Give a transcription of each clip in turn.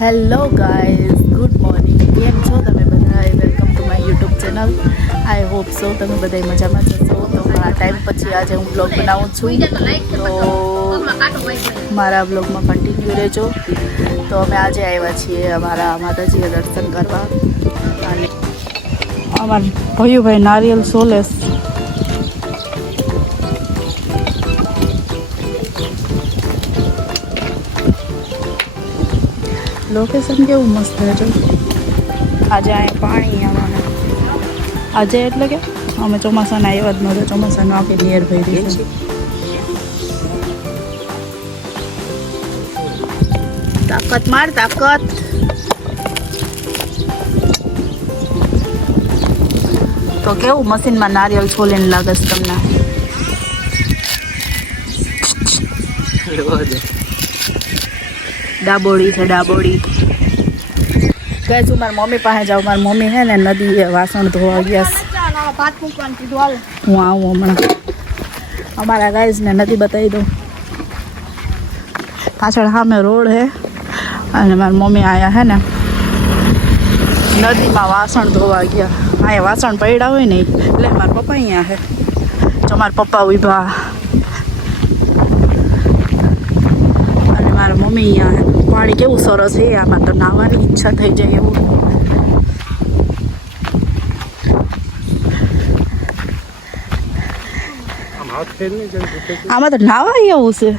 Hello guys, good morning. કેમ છો તમે બધા? Welcome to my YouTube channel. I hope so તમે બધા મજામાં જશો. તો ઘણા ટાઈમ પછી આજે હું બ્લોગ બનાવું છું, તો મારા બ્લોગમાં કન્ટિન્યુ રહેજો. તો અમે આજે આવ્યા છીએ અમારા માતાજીએ દર્શન કરવા, અને અમારા ભયુભાઈ નારિયેલ સોલેસ. લોકેશન કેવું મસ્ત છે. આજે અહીંયા પાણી આવવાના આજે, એટલે કે અમે ચોમાસાના આવ્યા જ નહોતા. ચોમાસાનું આખી નિયર ભરી છે. તાકાત માર તાકાત. તો કેવું મશીનમાં નારિયેલ છોલીને લાગે છે તમને? ડાબોડી છે ડાબોડી. ગઈ છું મારી મમ્મી પાસે જાઉં. મારી મમ્મી છે ને નદી વાસણ ધોવા ગયા છે. હું આવું હમણાં. અમારા ગાઈઝને નદી બતાવી દઉં. પાછળ સામે રોડ છે, અને મારી મમ્મી આયા છે ને નદીમાં વાસણ ધોવા ગયા. અહીંયા વાસણ પડ્યા હોય ને એટલે મારા પપ્પા અહીંયા છે. જો મારા પપ્પા ઉભા અને મારા મમ્મી અહીંયા. પાણી કેવું સરસ છે. આમાં તો નાહવાની ઈચ્છા થઈ જાય એવું. આમાં તો નાહવાય એવું છે.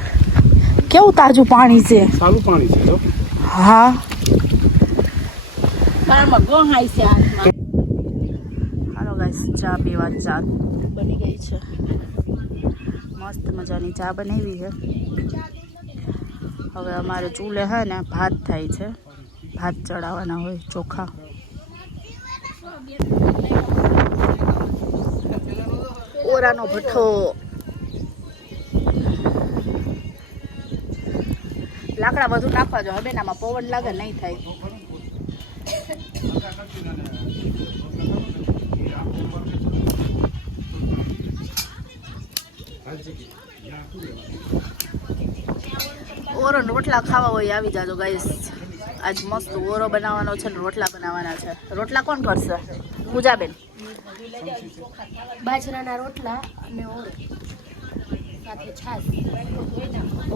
કેવું તાજું પાણી છે. સારું પાણી છે. હા, હાલો ગાઈસ, ચા પીવા. ચા બની ગઈ છે. મસ્ત મજાની ચા બનાવી છે. હવે અમારે ચૂલે છે ને ભાત થાય છે. ભાત ચડાવવાના હોય, ચોખા. ઓરાનો ભઠ્ઠો. લાકડા બધું નાખવા જો. હવે આમાં પવન લાગે નહીં થાય. ઓરો રોટલા ખાવા હોય આવી જાજો ગાઈસ. આજ મસ્ત ઓરો બનાવવાનો છે ને રોટલા બનાવવાના છે. રોટલા કોણ કરશે? પૂજાબેન. બાજરાના રોટલા અને ઓરો સાથે છાશ.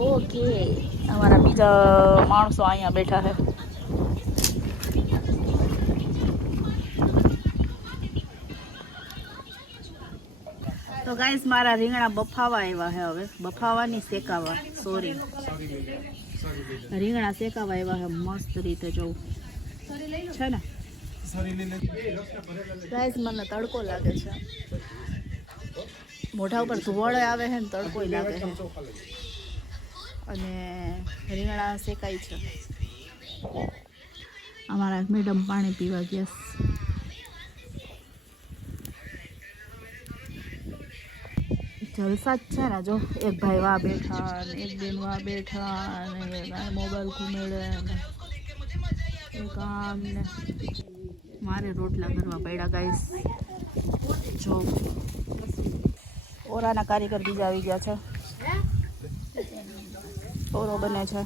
ઓકે, અમારા બીજા માણસો અહીંયા બેઠા છે. તો ગાઈસ, મારા રીંગણા બફાવા આવ્યા છે. હવે બફાવાની શેકાવા, સોરી, રીંગણા શેકાવા આવ્યા છે મસ્ત રીતે. જોઉં છે ને ગાઈસ, મને તડકો લાગે છે. મોઢા ઉપર ધુવાળો આવે છે ને તડકો લાગે છે. અને રીંગણા શેકાય છે. અમારા મેડમ પાણી પીવા ગયા. જલસા જ છે ને. જો એક ભાઈ વા બેઠા ને એક બેન વા બેઠા અને મોબાઈલ ઘૂમેડે ને એક આમ ને. મારે રોટલા કરવા પડ્યા ગાઈસ. જો ઓરાના કારીગર બીજા આવી ગયા છે. ઓરો બને છે.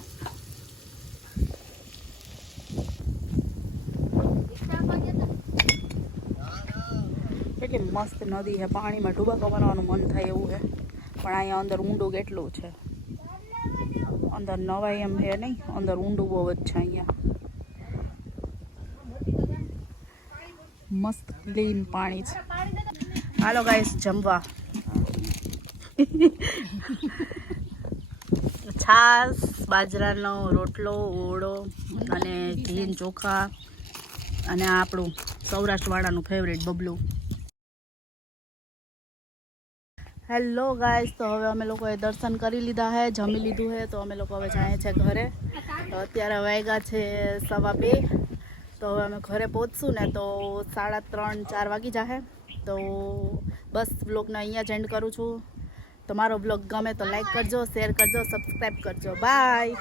કેટલી મસ્ત નદી છે. પાણીમાં ડૂબાકો મારવાનું મન થાય એવું છે. પણ અહીંયા અંદર ઊંડું કેટલું છે. અંદર નવાય એમ છે નહીં. અંદર ઊંડું બહુ જ છે. અહીંયા મસ્ત ક્લીન પાણી છે. હાલો ગાઈસ, જમવા. છાશ, બાજરાનો રોટલો, ઓળો અને ઘી ચોખા, અને આપણું સૌરાષ્ટ્રવાળાનું ફેવરેટ બબલું. હેલો ગાઈસ, તો હવે અમે લોકોએ દર્શન કરી લીધા છે, જમી લીધું છે. તો અમે લોકો હવે જાય છે ઘરે. તો અત્યારે વાગ્યા છે 2:15. તો હવે અમે ઘરે પહોંચશું ને તો 3:30-4 વાગી જશે. તો બસ બ્લોગને અહીંયા જ એન્ડ કરું છું. તો મારો બ્લોગ ગમે તો લાઈક કરજો, શેર કરજો, સબસ્ક્રાઈબ કરજો. બાય.